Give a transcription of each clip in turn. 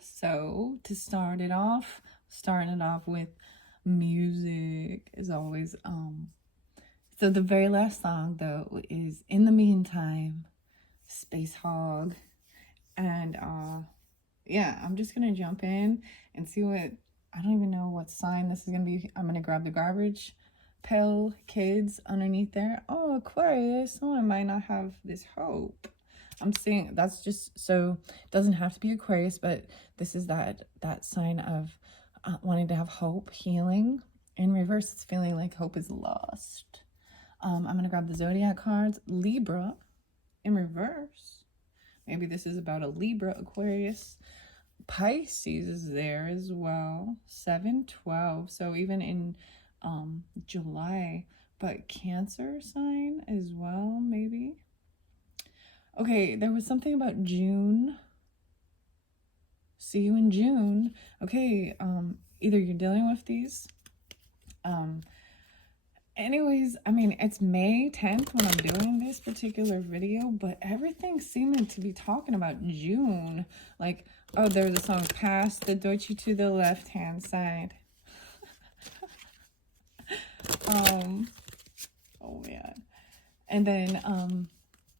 So to starting it off with music is always so the very last song though is In the Meantime, Space Hog. And yeah, I'm just gonna jump in and see what, I don't even know what sign this is gonna be. I'm gonna grab the garbage pail kids underneath there. Oh, Aquarius, someone might not have this hope. I'm seeing that's just, so it doesn't have to be Aquarius, but this is that sign of wanting to have hope, healing. In reverse, it's feeling like hope is lost. I'm gonna grab the zodiac cards. Libra in reverse. Maybe this is about a Libra, Aquarius. Pisces is there as well. 7/12. So even in July, but Cancer sign as well, maybe. Okay, there was something about June. See you in June. Okay, either you're dealing with these. Anyways, I mean, it's May 10th when I'm doing this particular video, but everything's seeming to be talking about June. Like, oh, there's a song, Pass the Deutsche to the left-hand side. Oh man. And then,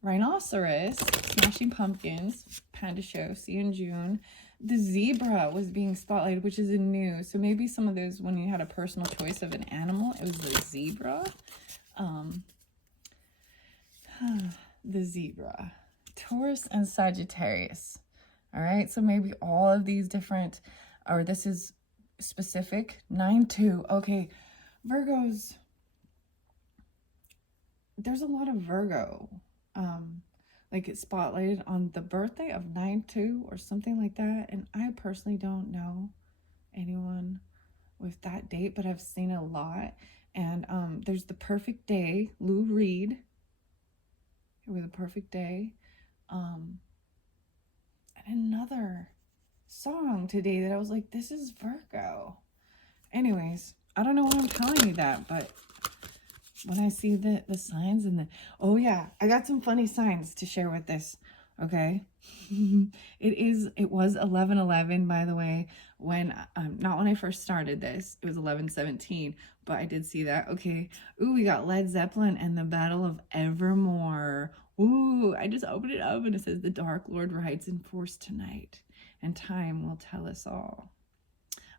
Rhinoceros, Smashing Pumpkins, Panda Show, see you in June. The zebra was being spotlighted, which is a new. So maybe some of those, when you had a personal choice of an animal, it was the zebra. The zebra. Taurus and Sagittarius. All right, so maybe all of these different, or this is specific. 9/2. Okay, Virgos. There's a lot of Virgo. Like it's spotlighted on the birthday of 9/2 or something like that. And I personally don't know anyone with that date, but I've seen a lot. And there's The Perfect Day, Lou Reed with A Perfect Day. And another song today that I was like, this is Virgo. Anyways, I don't know why I'm telling you that, but when I see the signs and oh yeah, I got some funny signs to share with this. Okay. It was 11/11, by the way, when not when I first started this. It was 11/17, but I did see that. Okay. Ooh, we got Led Zeppelin and the Battle of Evermore. Ooh, I just opened it up and it says the Dark Lord rides in force tonight, and time will tell us all.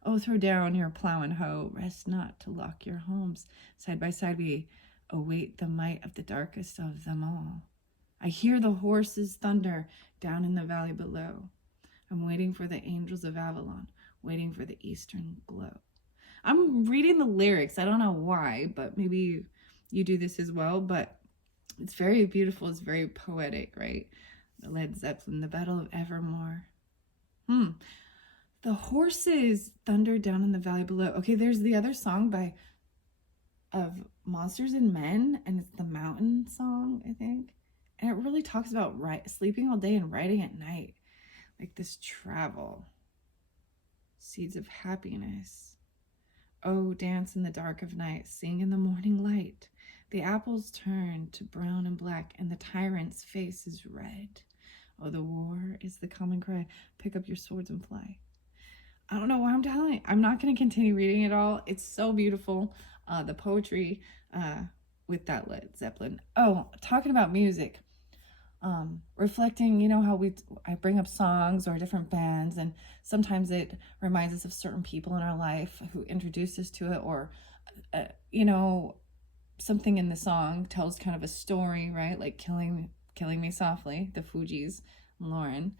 Oh, throw down your plow and hoe, rest not to lock your homes. Side by side we await the might of the darkest of them all. I hear the horses' thunder down in the valley below. I'm waiting for the angels of Avalon, waiting for the eastern glow. I'm reading the lyrics. I don't know why, but maybe you do this as well. But it's very beautiful. It's very poetic, right? The Led Zeppelin, the Battle of Evermore. The horses thunder down in the valley below. Okay, there's the other song of Monsters and Men, and it's the Mountain song, I think. And it really talks about sleeping all day and riding at night. Like this travel. Seeds of happiness. Oh, dance in the dark of night, sing in the morning light. The apples turn to brown and black, and the tyrant's face is red. Oh, the war is the common cry. Pick up your swords and fly. I don't know why I'm telling you. I'm not going to continue reading it all. It's so beautiful. The poetry with that Led Zeppelin. Oh, talking about music. Reflecting, you know how I bring up songs or different bands, and sometimes it reminds us of certain people in our life who introduced us to it, or, you know, something in the song tells kind of a story, right? Like Killing Me Softly, the Fugees, Lauren.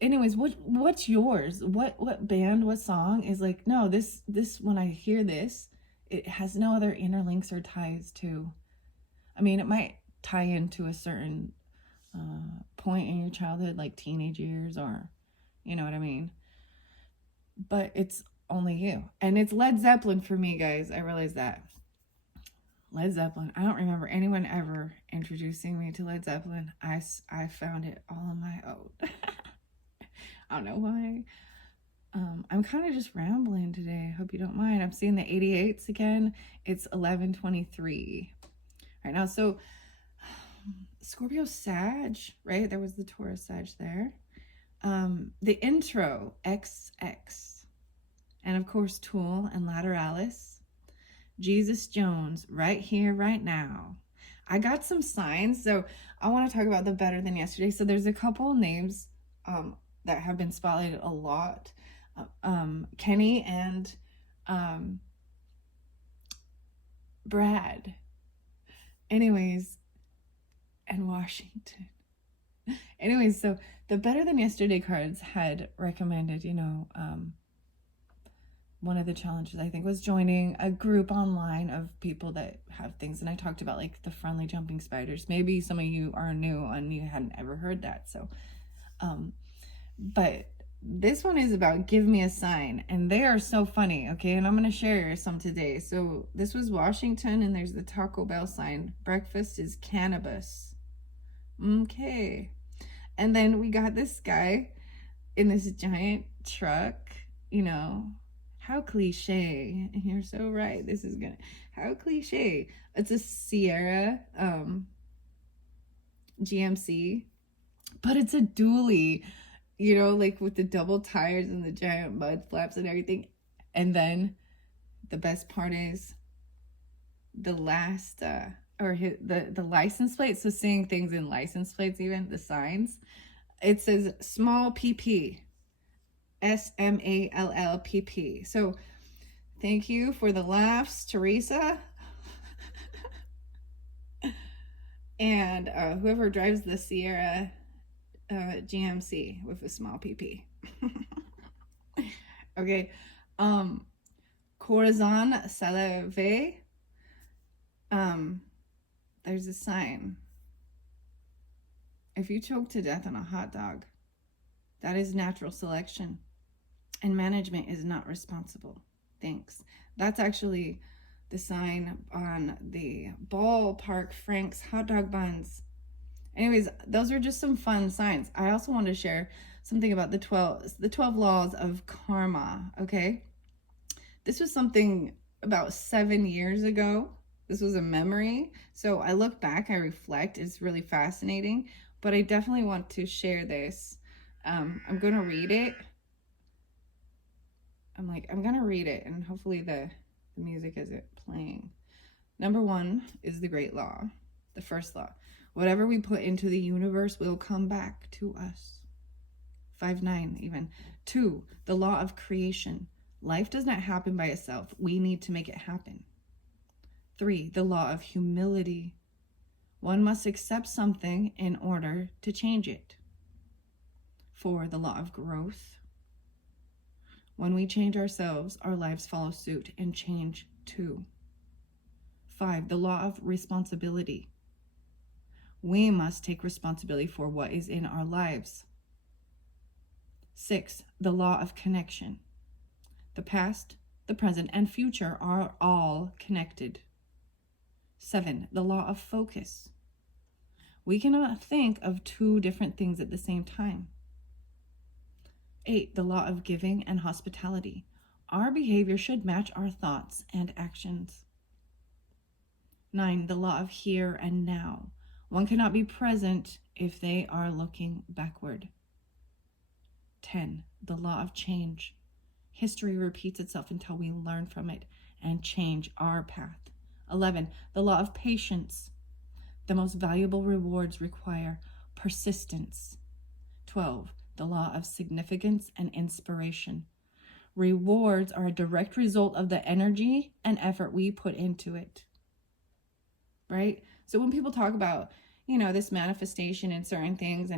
Anyways, what's yours? What band, what song is like, no, this when I hear this, it has no other inner links or ties to, I mean, it might tie into a certain point in your childhood, like teenage years, or you know what I mean, but it's only you. And it's Led Zeppelin for me, guys. I realize that. Led Zeppelin. I don't remember anyone ever introducing me to Led Zeppelin. I found it all on my own. I don't know why. I'm kind of just rambling today. I hope you don't mind. I'm seeing the 88s again. It's 11:23 right now. So Scorpio Sag, right? There was the Taurus Sag there. The intro, XX. And of course, Tool and Lateralis. Jesus Jones, right here, right now. I got some signs, so I want to talk about the better than yesterday. So there's a couple names that have been spotlighted a lot. Kenny and Brad. Anyways, and Washington. Anyways, so the better than yesterday cards had recommended, one of the challenges I think was joining a group online of people that have things. And I talked about like the friendly jumping spiders. Maybe some of you are new and you hadn't ever heard that. So, but this one is about give me a sign, and they are so funny. Okay. And I'm going to share some today. So this was Washington, and there's the Taco Bell sign. Breakfast is cannabis. Okay. And then we got this guy in this giant truck, how cliche. You're so right. This is gonna, how cliche. It's a Sierra GMC, but it's a dually, like with the double tires and the giant mud flaps and everything. And then the best part is the last, the license plate. So seeing things in license plates, even the signs, it says small PP. SMALLPP. So thank you for the laughs, Teresa. And whoever drives the Sierra GMC with a small PP. Okay. Corazon Salave. There's a sign. If you choke to death on a hot dog, that is natural selection, and management is not responsible. Thanks. That's actually the sign on the Ballpark Frank's hot dog buns. Anyways, those are just some fun signs. I also want to share something about the 12 laws of karma, okay? This was something about 7 years ago. This was a memory. So I look back, I reflect. It's really fascinating, but I definitely want to share this. I'm going to read it. I'm going to read it, and hopefully the music isn't playing. Number 1 is the great law, the first law. Whatever we put into the universe will come back to us. 5-9 even. 2, the law of creation. Life does not happen by itself. We need to make it happen. 3, the law of humility. One must accept something in order to change it. 4, the law of growth. When we change ourselves, our lives follow suit and change too. 5, the law of responsibility. We must take responsibility for what is in our lives. 6, the law of connection. The past, the present, and future are all connected. 7, the law of focus. We cannot think of 2 different things at the same time. 8, the law of giving and hospitality. Our behavior should match our thoughts and actions. 9, the law of here and now. One cannot be present if they are looking backward. 10, the law of change. History repeats itself until we learn from it and change our path. 11, the law of patience. The most valuable rewards require persistence. 12, the law of significance and inspiration. Rewards are a direct result of the energy and effort we put into it. Right? So when people talk about, this manifestation and certain things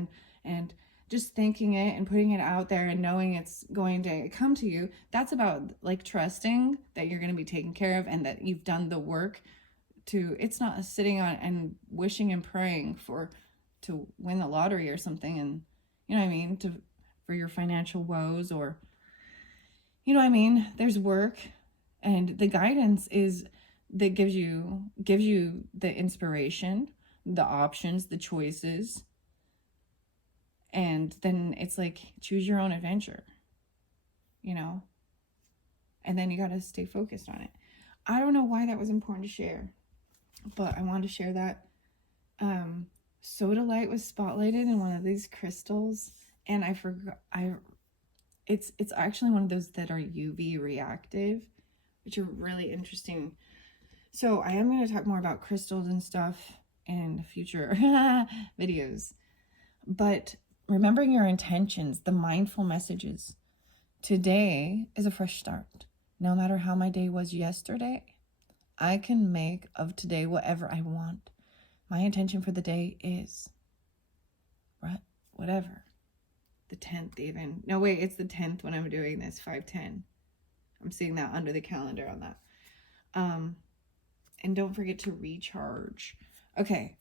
and just thinking it and putting it out there and knowing it's going to come to you, that's about like trusting that you're going to be taken care of and that you've done the work it's not sitting on and wishing and praying to win the lottery or something, and for your financial woes, or there's work, and the guidance is that gives you the inspiration, the options, the choices, and then it's like choose your own adventure, and then you got to stay focused on it. I don't know why that was important to share, but I wanted to share that. Sodalite was spotlighted in one of these crystals, and I forgot. It's actually one of those that are UV reactive, which are really interesting. So I am going to talk more about crystals and stuff in future videos. But remembering your intentions, the mindful messages. Today is a fresh start. No matter how my day was yesterday, I can make of today whatever I want. My intention for the day is, right? Whatever. The 10th even. No, wait, it's the 10th when I'm doing this, 5/10. I'm seeing that under the calendar on that. And don't forget to recharge. Okay,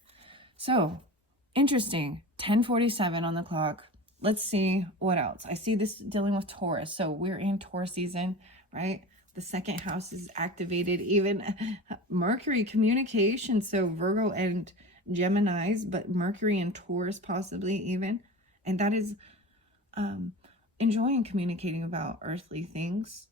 so interesting. 10:47 on the clock. Let's see what else. I see this dealing with Taurus. So we're in Taurus season, right? The second house is activated. Even Mercury communication. So Virgo and Geminis, but Mercury and Taurus possibly even. And that is enjoying communicating about earthly things.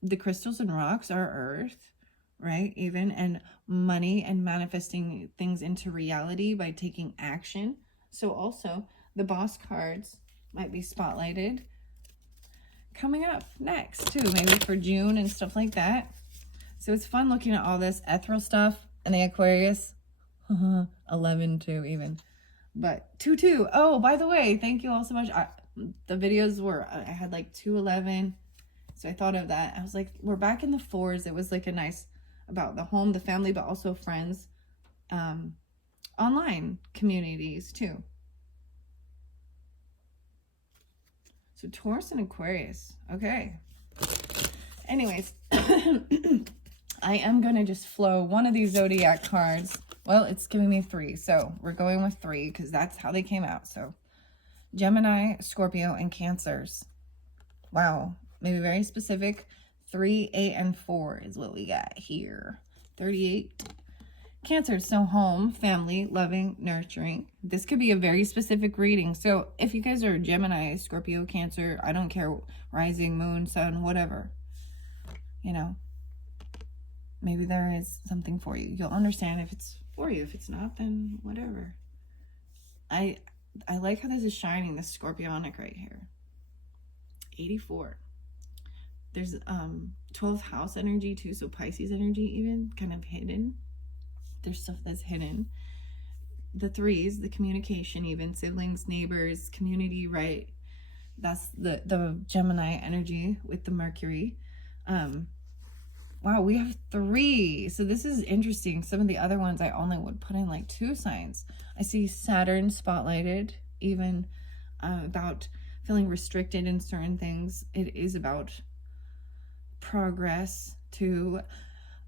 The crystals and rocks are earth, right? Even, and money and manifesting things into reality by taking action. So also the boss cards might be spotlighted coming up next too, maybe for June and stuff like that. So it's fun looking at all this ethereal stuff and the Aquarius. 11 too even. But 2-2. Oh, by the way, thank you all so much. The videos were, I had like 211. So I thought of that. I was like, we're back in the 4s. It was like a nice, about the home, the family, but also friends. Online communities too. So Taurus and Aquarius. Okay. Anyways, I am going to just flow one of these zodiac cards. Well, it's giving me 3. So we're going with 3 because that's how they came out. So Gemini, Scorpio, and Cancers. Wow. Maybe very specific. 3, 8, and 4 is what we got here. 38. Cancer, so home, family, loving, nurturing. This could be a very specific reading. So if you guys are Gemini, Scorpio, Cancer, I don't care, rising, moon, sun, whatever, you know, maybe there is something for you. You'll understand if it's for you. If it's not, then whatever. I like how this is shining, this Scorpionic right here. 84. There's 12th house energy too, so Pisces energy even, kind of hidden. There's stuff that's hidden. The 3s, the communication even, siblings, neighbors, community, right? That's the Gemini energy with the Mercury. Wow, we have 3. So this is interesting. Some of the other ones I only would put in like 2 signs. I see Saturn spotlighted, even about feeling restricted in certain things. It is about progress too.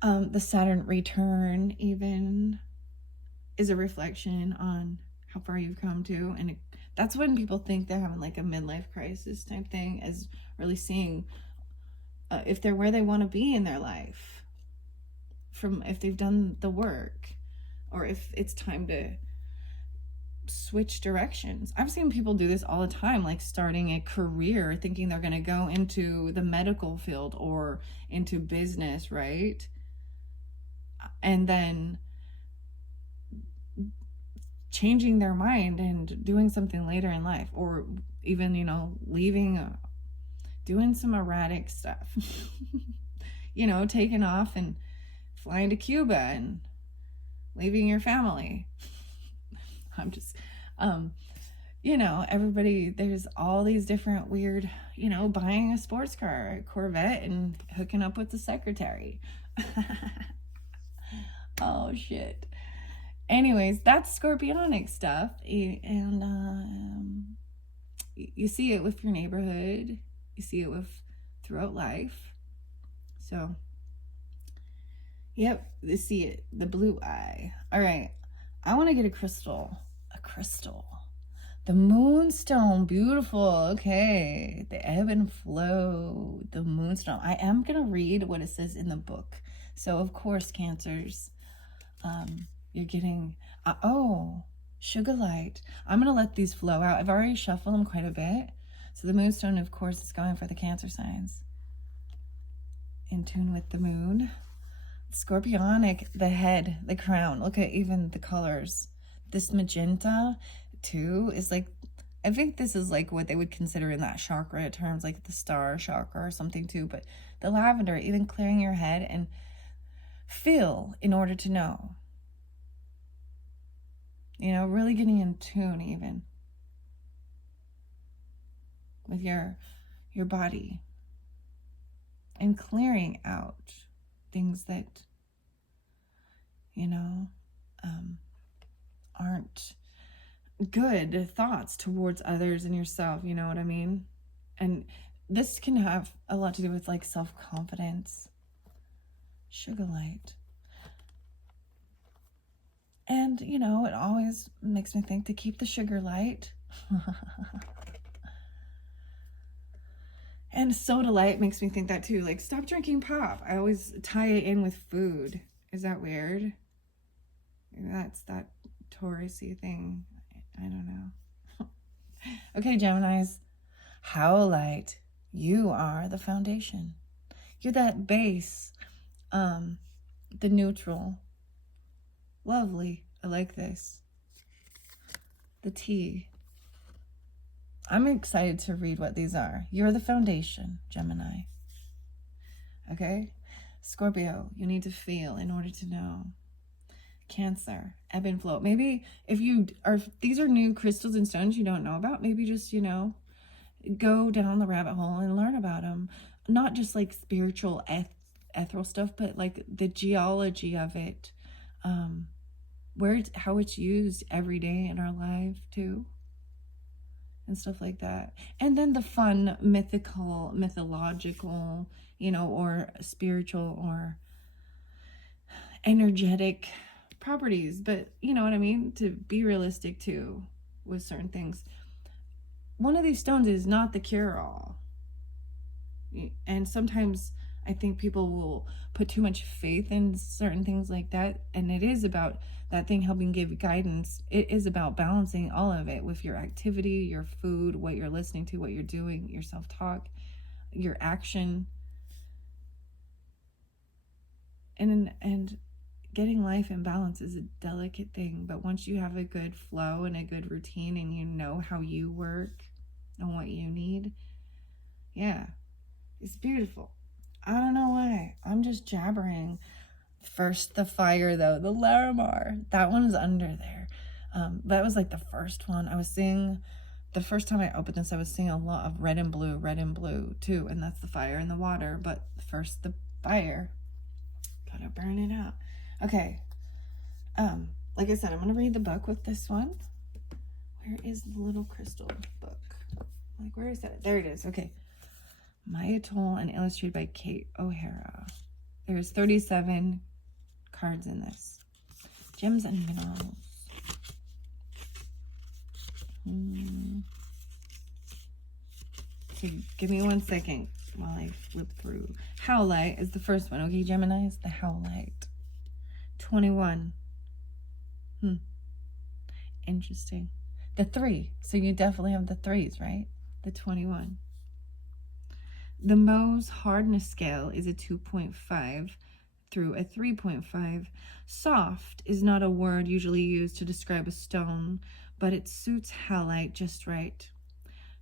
The Saturn return even is a reflection on how far you've come to. And that's when people think they're having like a midlife crisis type thing, as really seeing if they're where they want to be in their life, from if they've done the work, or if it's time to switch directions. I've seen people do this all the time, like starting a career thinking they're going to go into the medical field or into business, right? And then changing their mind and doing something later in life, or even, you know, leaving, doing some erratic stuff, you know, taking off and flying to Cuba and leaving your family. I'm just, you know, everybody, there's all these different weird, you know, buying a sports car, a Corvette, and hooking up with the secretary. Oh, shit. Anyways, that's Scorpionic stuff. And you see it with your neighborhood. You see it with throughout life. So, yep, you see it. The blue eye. All right. I want to get a crystal. A crystal. The moonstone. Beautiful. Okay. The ebb and flow. The moonstone. I am going to read what it says in the book. So, of course, Cancers, you're getting, sugar light. I'm going to let these flow out. I've already shuffled them quite a bit. So the moonstone, of course, is going for the Cancer signs. In tune with the moon. Scorpionic, the head, the crown. Look at even the colors. This magenta too is like, I think this is like what they would consider in that chakra terms, like the star chakra or something too. But the lavender, even clearing your head and feel in order to know. You know, really getting in tune even with your body and clearing out things that, you know, aren't good thoughts towards others and yourself, you know what I mean? And this can have a lot to do with like self-confidence. Sugar light. And, you know, it always makes me think to keep the sugar light. And soda light makes me think that too. Like, stop drinking pop. I always tie it in with food. Is that weird? Maybe that's that Taurus-y thing. I don't know. Okay, Geminis. Howlite. You are the foundation. You're that base. The neutral. Lovely. I like this. The T. I'm excited to read what these are. You're the foundation, Gemini. Okay? Scorpio. You need to feel in order to know. Cancer. Ebb and flow. Maybe if these are new crystals and stones you don't know about, maybe just, you know, go down the rabbit hole and learn about them. Not just like spiritual ethereal stuff, but like the geology of it, how it's used every day in our life too, and stuff like that. And then the fun mythological, you know, or spiritual or energetic properties. But you know what I mean, to be realistic too with certain things. One of these stones is not the cure-all. And sometimes I think people will put too much faith in certain things like that. And it is about that thing helping give guidance. It is about balancing all of it with your activity, your food, what you're listening to, what you're doing, your self-talk, your action. And getting life in balance is a delicate thing. But once you have a good flow and a good routine and you know how you work and what you need, yeah, it's beautiful. I don't know why. I'm just jabbering. First, the fire, though. The Larimar. That one's under there. That was like the first one. I was seeing, the first time I opened this, I was seeing a lot of red and blue, too. And that's the fire and the water. But first, the fire. Gotta burn it out. Okay. Like I said, I'm going to read the book with this one. Where is the little crystal book? Like, where is that? There it is. Okay. Maya Toll and illustrated by Kate O'Hara. There's 37 cards in this. Gems and minerals. Okay, give me 1 second while I flip through. Howlite is the first one. Okay, Gemini is the Howlite. 21. Interesting. The 3. So you definitely have the 3s, right? The 21. The Mohs hardness scale is a 2.5 through a 3.5. Soft is not a word usually used to describe a stone, but it suits Howlite just right.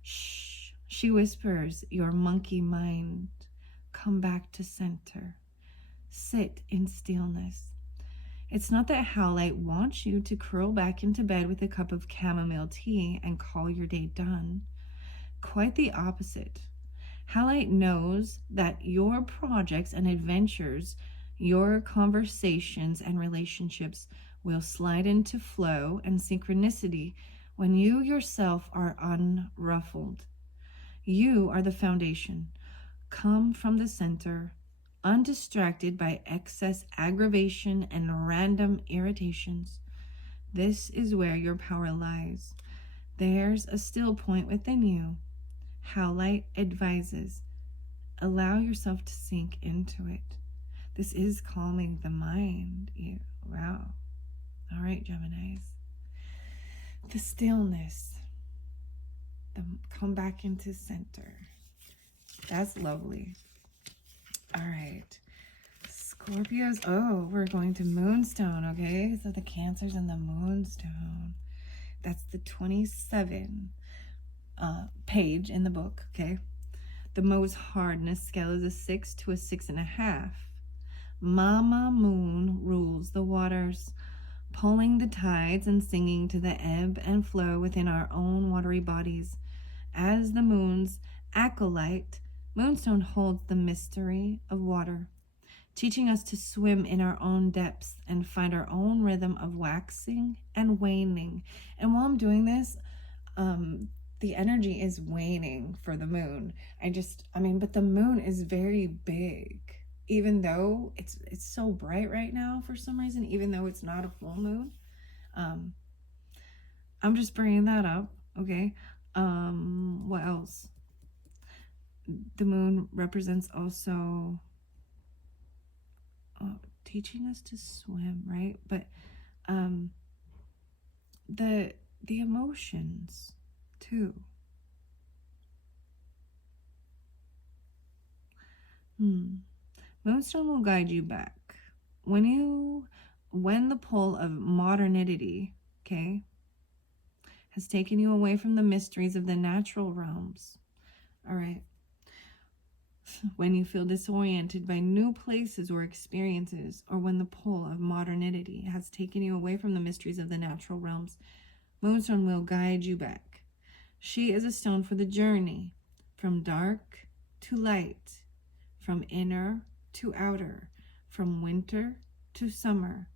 Shh, she whispers, your monkey mind. Come back to center. Sit in stillness. It's not that Howlite wants you to curl back into bed with a cup of chamomile tea and call your day done. Quite the opposite. Howlite knows that your projects and adventures, your conversations and relationships will slide into flow and synchronicity when you yourself are unruffled. You are the foundation. Come from the center, undistracted by excess aggravation and random irritations. This is where your power lies. There's a still point within you. Howlite advises, allow yourself to sink into it. This is calming the mind. Wow. All right, Geminis. The stillness. Come back into center. That's lovely. All right. Scorpios. Oh, we're going to Moonstone, okay? So the Cancers in the Moonstone. That's the 27 page in the book, okay? The Mohs hardness scale is a 6 to a 6.5. Mama Moon rules the waters, pulling the tides and singing to the ebb and flow within our own watery bodies. As the moon's acolyte, Moonstone holds the mystery of water, teaching us to swim in our own depths and find our own rhythm of waxing and waning. And while I'm doing this, the energy is waning for the moon. But the moon is very big, even though it's so bright right now for some reason, even though it's not a full moon. I'm just bringing that up, okay? What else? The moon represents also teaching us to swim, right? But the emotions too. Moonstone will guide you back when the pull of modernity, okay, has taken you away from the mysteries of the natural realms. All right. When you feel disoriented by new places or experiences, or when the pull of modernity has taken you away from the mysteries of the natural realms, Moonstone will guide you back. She is a stone for the journey, from dark to light, from inner to outer, from winter to summer,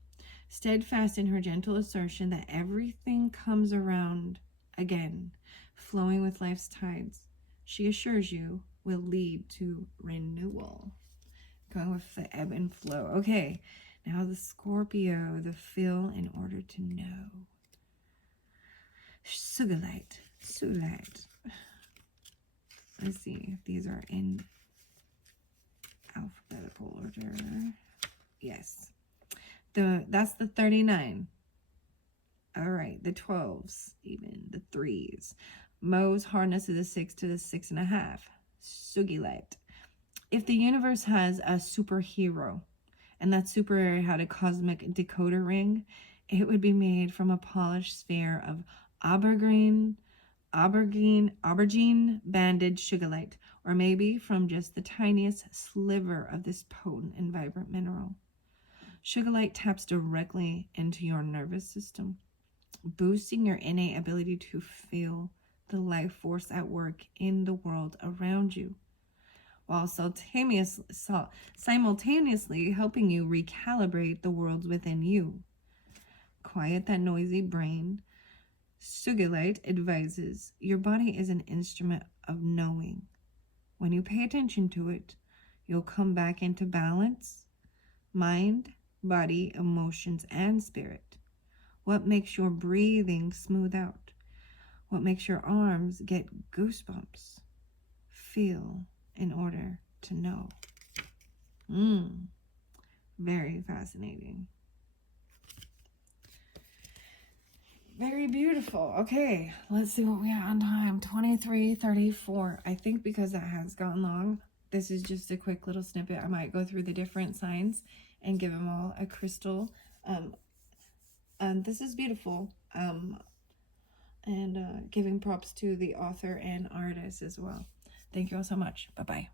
steadfast in her gentle assertion that everything comes around again, flowing with life's tides. She assures you will lead to renewal. Going with the ebb and flow. Okay, now the Scorpio, the feel in order to know. Sugarlight. Let's see if these are in alphabetical order. Yes. That's the 39. All right, the 12s, even the 3s. Mohs hardness is a 6 to the 6.5. Sugilite. If the universe has a superhero, and that superhero had a cosmic decoder ring, it would be made from a polished sphere of aubergine banded sugarlight, or maybe from just the tiniest sliver of this potent and vibrant mineral. Sugarlight taps directly into your nervous system, boosting your innate ability to feel the life force at work in the world around you, while simultaneously helping you recalibrate the worlds within you. Quiet that noisy brain. Sugilite advises your body is an instrument of knowing. When you pay attention to it, you'll come back into balance, mind, body, emotions, and spirit. What makes your breathing smooth out? What makes your arms get goosebumps? Feel in order to know. Very fascinating. Very beautiful. Okay, let's see what we have on time. 23:34. I think because that has gotten long, this is just a quick little snippet. I might go through the different signs and give them all a crystal. This is beautiful. And giving props to the author and artist as well. Thank you all so much. Bye-bye.